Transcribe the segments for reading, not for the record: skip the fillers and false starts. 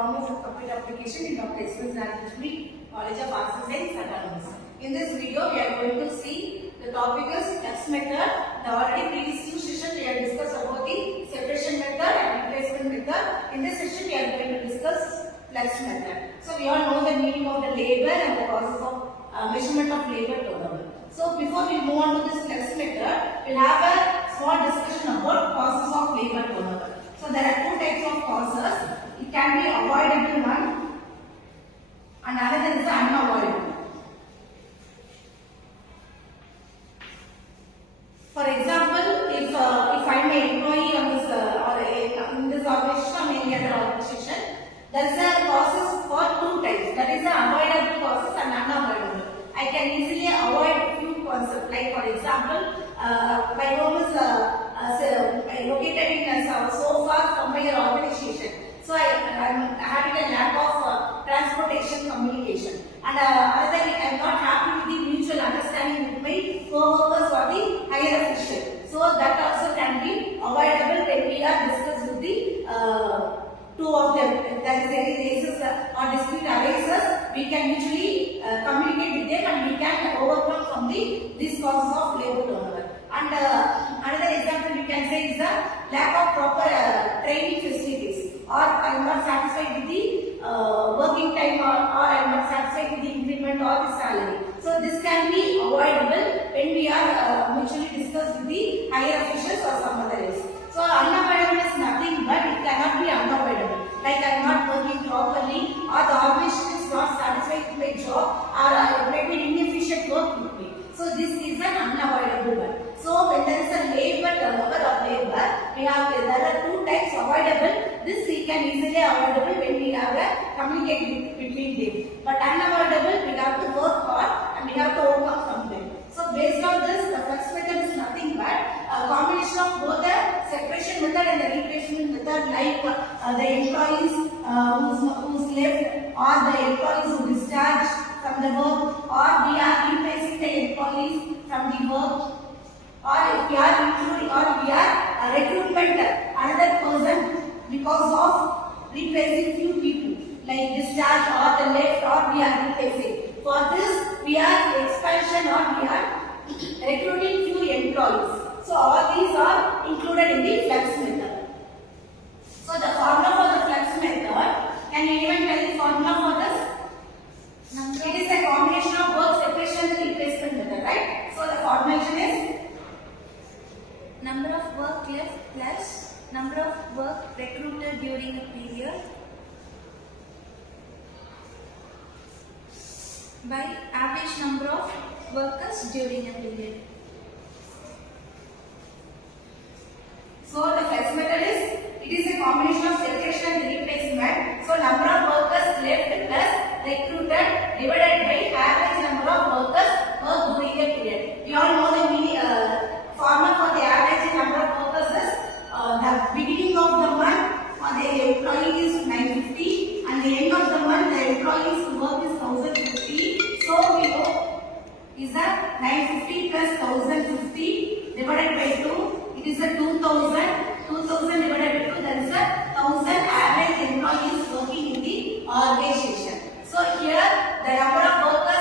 Economics of Computer Application in Dr.S.DHIVYA College of Arts and Science, Autonomous. In this video, we are going to see the topic is Flux method. The already previous two sessions we have discussed about the separation method and replacement method. In this session, we are going to discuss Flux method. So we all know the meaning of the labor and the process of measurement of labor turnover. So before we move on to this Flux method, we will have a small discussion about causes of labor turnover. So there are two types of causes. It can be avoidable one and another is the unavoidable. For example, if I'm an employee on this in this organization or any other organization, there is a causes for two types. That is the avoidable causes and unavoidable. I can easily avoid few concepts. Like for example, my home is located in so far from my organization. So I'm having a lack of transportation communication. And other I am not happy with the mutual understanding with my co-workers or the higher official. So that also can be avoidable when we are discussed with the two of them. If there is any races or dispute arises, we can usually communicate with them and we can overcome from these causes of labor turnover. And another example we can say is the lack of proper training facilities, or I am not satisfied with the working time, or I am not satisfied with the increment or the salary. So this can be avoidable when we are mutually discussed with the higher officials or some other else. So unavoidable is nothing but it cannot be unavoidable. Like I am not working properly, or the organization is not satisfied with my job, or maybe inefficient work with me. So this is an unavoidable one. So when there is a labor turnover of labor, there are two types avoidable. This we can easily avoidable when we have a communicate between them. But unavoidable, we have to work hard and we have to overcome from them. So based on this, the Flux method is nothing but a combination of both the separation method and the replacement method, like the employees who's left, or the employees who discharged from the work, or we are replacing the employees from the work, or if we are including, or we are recruitment another person because of replacing few people, like discharge or the left, or we are replacing. For this, we are expansion, or we are recruiting few employees. So all these are included in the Flux method. So the formula for the Flux method, can anyone tell the formula for this? It is a combination of work separation and replacement method, right? So the formulation is number of work left plus number of work recruited during a period by average number of workers during a period. So the Flux method is, it is a combination of separation and replacement. So number of workers left plus recruited divided by average number of workers worked during a period. We all know the formula for the average number of workers is the beginning of the month the employee is 950 and the end of the month the employee's work is 1050. So we know is that 950 plus 1050 divided by 2. It is a 2000. 2000 divided by 2, there is a 1000 average employees working in the organization. So here the number of workers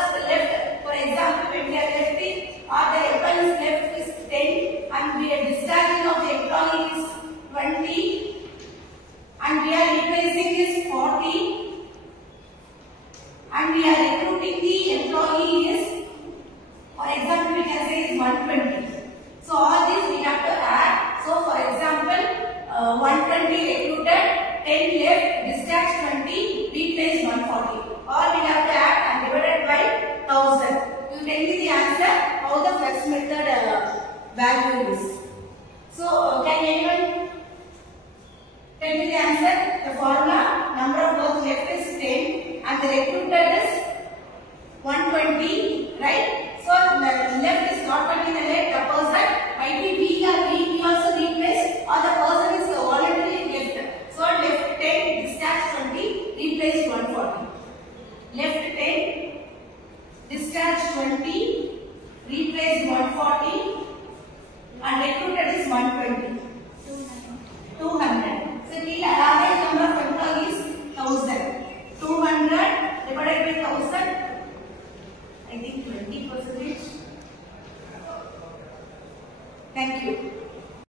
I think 20%. Thank you.